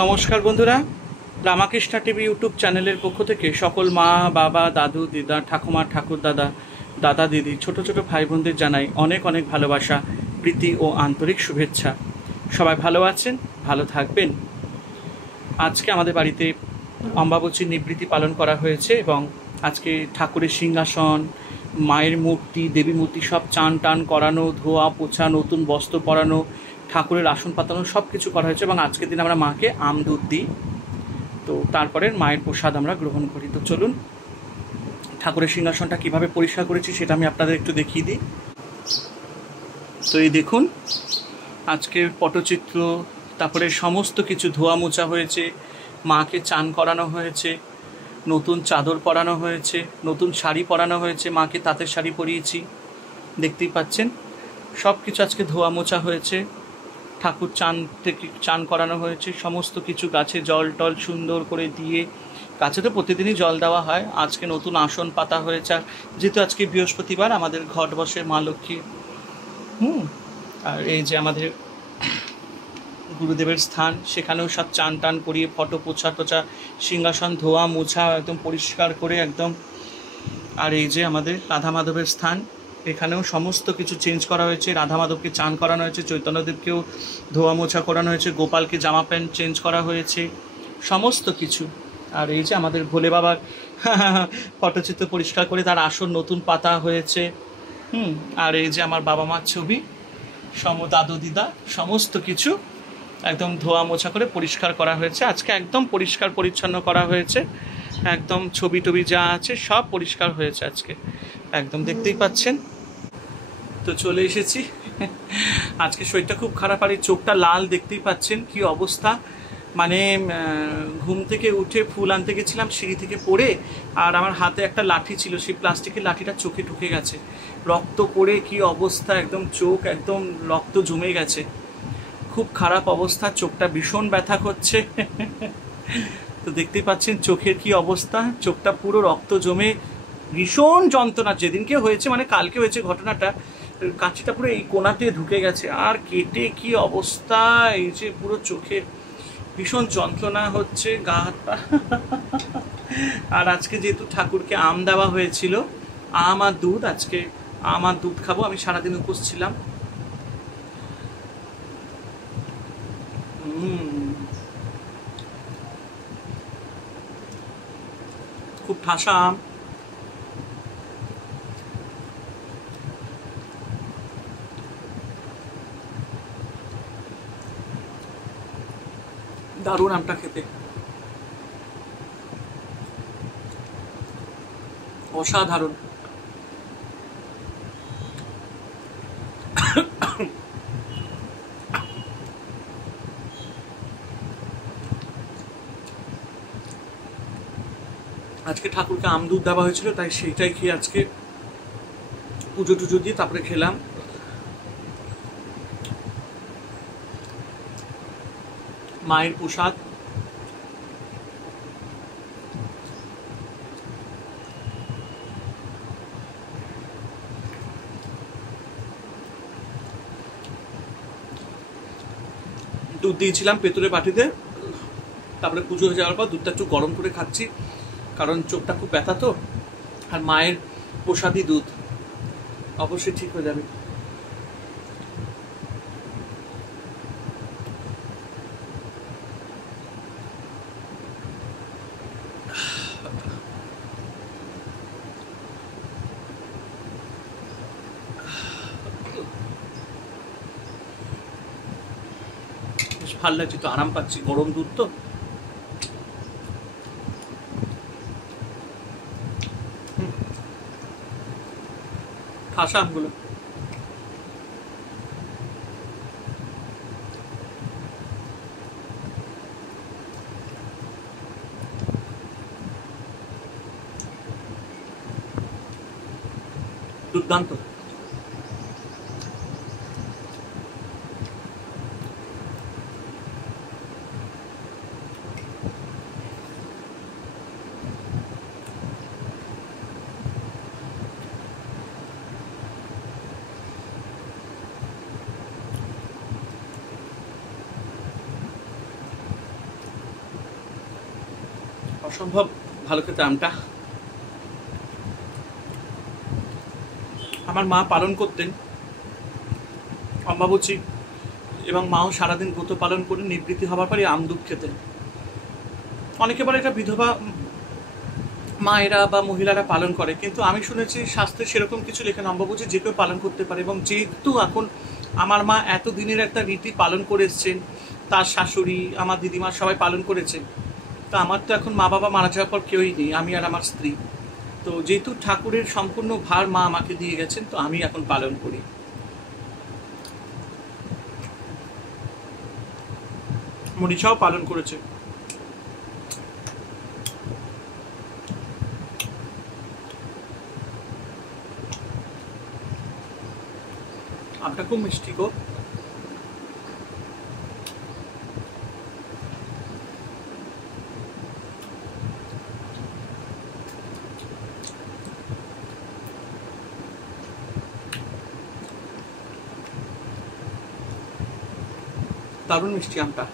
নমস্কার বন্ধুরা, Ramakrishna TV YouTube চ্যানেলের পক্ষ থেকে সকল মা, বাবা, দাদু, দিদা, ঠাকুমা, ঠাকুরদাদা, দাদা, দিদি, ছোট ছোট ভাই বোনদের জানাই অনেক অনেক ভালোবাসা, প্রীতি ও আন্তরিক শুভেচ্ছা। সবাই ভালো আছেন, ভালো থাকবেন। আজকে আমাদের বাড়িতে অম্বাবচীর নিবৃত্তি পালন করা হয়েছে এবং আজকে ঠাকুরের সিংহাসন, মায়ের মূর্তি, দেবী মূর্তি সব চান টান করানো, ধোয়া পোছা, নতুন বস্ত্র পরানো, ঠাকুরের আসন পাতানো সব কিছু করা হয়েছে এবং আজকের দিন আমরা মাকে আম দুধ দিই। তো তারপরে মায়ের প্রসাদ আমরা গ্রহণ করি। তো চলুন ঠাকুরের সিংহাসনটা কীভাবে পরিষ্কার করেছি সেটা আমি আপনাদের একটু দেখিয়ে দিই। তো এই দেখুন, আজকের পটচিত্র, তারপরে সমস্ত কিছু ধোয়া মোছা হয়েছে, মাকে চান করানো হয়েছে, নতুন চাদর পরানো হয়েছে, নতুন শাড়ি পরানো হয়েছে, মাকে তাঁতের শাড়ি পরিয়েছি, দেখতেই পাচ্ছেন। সব কিছু আজকে ধোয়া মোছা হয়েছে, ঠাকুর চান করানো হয়েছে, সমস্ত কিছু গাছে জল টল সুন্দর করে দিয়ে, গাছে তো প্রতিদিনই জল দেওয়া হয়, আজকে নতুন আসন পাতা হয়েছে। আর যেহেতু আজকে বৃহস্পতিবার, আমাদের ঘট বসে মা লক্ষ্মী। আর এই যে আমাদের গুরুদেবের স্থান, সেখানেও সব চান টান করিয়ে ফটো পোছা টোছা, সিংহাসন ধোয়া মোছা একদম পরিষ্কার করে একদম। আর এই যে আমাদের রাধা মাধবের স্থান, এখানেও সমস্ত কিছু চেঞ্জ করা হয়েছে, রাধা মাধবকে চান করানো হয়েছে, চৈতন্যদেবকেও ধোয়া মোছা করানো হয়েছে, গোপালকে জামা প্যান্ট চেঞ্জ করা হয়েছে, সমস্ত কিছু। আর এই যে আমাদের ভোলে বাবার পটচিত্র পরিষ্কার করে তার আসন নতুন পাতা হয়েছে। আর এই যে আমার বাবা মার ছবি, দাদু দিদা, সমস্ত কিছু একদম ধোয়া মোছা করে পরিষ্কার করা হয়েছে। আজকে একদম পরিষ্কার পরিচ্ছন্ন করা হয়েছে, একদম ছবি টবি যা আছে সব পরিষ্কার হয়েছে আজকে, একদম দেখতেই পাচ্ছেন। তো চলে এসেছি। আজকে শরীরটা খুব খারাপ, আর এই চোখটা লাল, দেখতেই পাচ্ছেন কি অবস্থা। মানে ঘুম থেকে উঠে ফুল আনতে গেছিলাম, সিঁড়ি থেকে পড়ে, আর আমার হাতে একটা লাঠি ছিল, সেই প্লাস্টিকের লাঠিটা চোখে ঢুকে গেছে, রক্ত পড়ে কি অবস্থা, একদম চোখ একদম রক্ত জমে গেছে, খুব খারাপ অবস্থা, চোখটা ভীষণ ব্যথা করছে। তো দেখতেই পাচ্ছেন চোখের কি অবস্থা, চোখটা পুরো রক্ত জমে ভীষণ যন্ত্রণা। যেদিনকে হয়েছে, মানে কালকে হয়েছে ঘটনাটা, কাঁচিটা পুরো এই কোণাতে ঢুকে গেছে, আর কেটে কি অবস্থা, এই যে পুরো চোখে ভীষণ যন্ত্রণা হচ্ছে, গা হাত পা। আর আজকে যেহেতু ঠাকুরকে আম দেওয়া হয়েছিল, আম আর দুধ, আজকে আম আর দুধ খাবো। আমি সারাদিন উপোস ছিলাম। খুব ঠাসা আম। দারুণ আমটা খেতে, অসাধারণ। আজকে ঠাকুরকে আম দুধ দেওয়া হয়েছিল, তাই সেইটাই খেয়ে আজকে পুজো টুজো দিয়ে তারপরে খেলাম। মায়ের প্রসাদ, দুধ দিয়েছিলাম পেতলের বাটিতে, তারপরে পুজো হয়ে যাওয়ার পর দুধটা একটু গরম করে খাচ্ছি, কারণ চোখটা খুব ব্যথা তো। আর মায়ের প্রসাদই দুধ, অবশ্যই ঠিক হয়ে যাবে। বেশ ভালো লাগছে, তো আরাম পাচ্ছি, গরম দুধ তো। ঠাসা আমগুলো। দুর্দান্ত। অসম্ভব ভালো খেতে আমটা। আমার মা পালন করতেন অম্বাবচী, এবং মাও সারাদিন ব্রত পালন করে নিবৃত্তি হবার পরে আম দুধ খেতেন। অনেকে বলে এটা বিধবা মায়েরা বা মহিলারা পালন করে, কিন্তু আমি শুনেছি শাস্ত্রে সেরকম কিছু লেখা অম্বাবচী যে কেউ পালন করতে পারে। এবং যেহেতু এখন আমার মা এত দিনের একটা রীতি পালন করে এসছেন, তার শাশুড়ি, আমার দিদিমা সবাই পালন করেছে, তা আমার তো এখন মা বাবা মারা যাওয়ার পর কেউই নেই, আমি আর আমার স্ত্রী। তো যেহেতু ঠাকুরের সম্পূর্ণ ভার মা আমাকে দিয়ে গেছেন, তো আমি এখন পালন করি। মনীষাও পালন করেছে। আমটা খুব মিষ্টি গো। দারুণ মিষ্টি আমটা।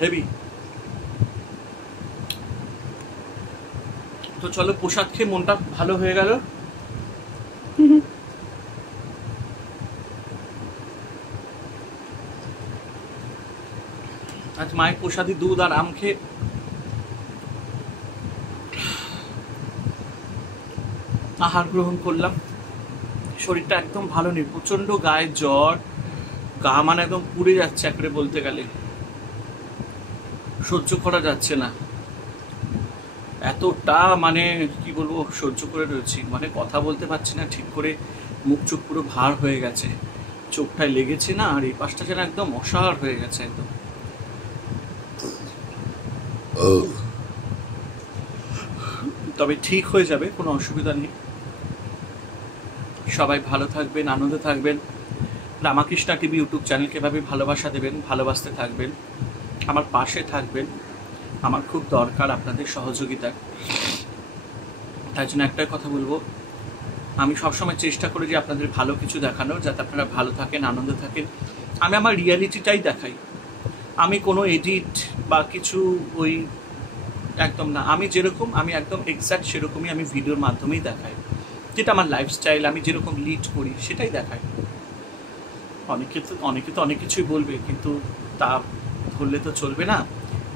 হেভি। তো চলো, প্রসাদ খেয়ে মনটা ভালো হয়ে গেল। আজ মায়ের প্রসাদী দুধ আর আম খেয়ে আহার গ্রহণ করলাম। শরীরটা একদম ভালো নেই, প্রচন্ড গায়ে জ্বর, গা মানে একদম পুড়ে যাচ্ছে একবারে, বলতে গেলে সহ্য করা যাচ্ছে না, এতটা মানে কি বলবো সহ্য করে রয়েছি, মানে কথা বলতে পারছি না ঠিক করে, মুখ চোখ পুরো ভার হয়ে গেছে, চোখটায় লেগেছে না, আর এই পাশটা যেন একদম অসাড় হয়ে গেছে একদম। তবে ঠিক হয়ে যাবে, কোনো অসুবিধা নেই। সবাই ভালো থাকবেন, আনন্দে থাকবেন। রামাকৃষ্ণা টিভি ইউটিউব চ্যানেলকে এভাবে ভালোবাসা দেবেন, ভালোবাসতে থাকবেন, আমার পাশে থাকবেন। আমার খুব দরকার আপনাদের সহযোগিতা। তাই জন্য একটাই কথা বলবো, আমি সবসময় চেষ্টা করি যে আপনাদের ভালো কিছু দেখানোর, যাতে আপনারা ভালো থাকেন, আনন্দে থাকেন। আমি আমার রিয়ালিটিটাই দেখাই, আমি কোনো এডিট বা কিছু ওই একদম না, আমি যেরকম আমি একদম এক্স্যাক্ট সেরকমই আমি ভিডিওর মাধ্যমেই দেখাই, যেটা আমার লাইফস্টাইল, আমি যেরকম লিড করি সেটাই দেখাই। অনেকে তো অনেক কিছুই বলবে, কিন্তু তা ধরলে তো চলবে না।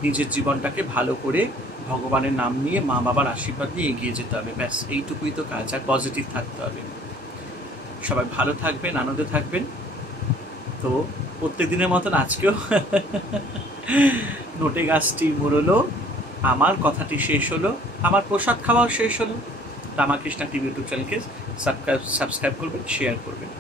নিজের জীবনটাকে ভালো করে ভগবানের নাম নিয়ে, মা বাবার আশীর্বাদ নিয়ে এগিয়ে যেতে হবে, ব্যাস এইটুকুই তো কাজ, আর পজিটিভ থাকতে হবে। সবাই ভালো থাকবেন, আনন্দে থাকবেন। তো প্রত্যেক দিনের মতন আজকেও নোটে গাছটি মুড়লো, আমার কথাটি শেষ হলো, আমার প্রসাদ খাওয়াও শেষ হলো। রামাকৃষ্ণা টিভি ইউটিউব চ্যানেলকে সাবস্ক্রাইব করবেন, শেয়ার করবেন।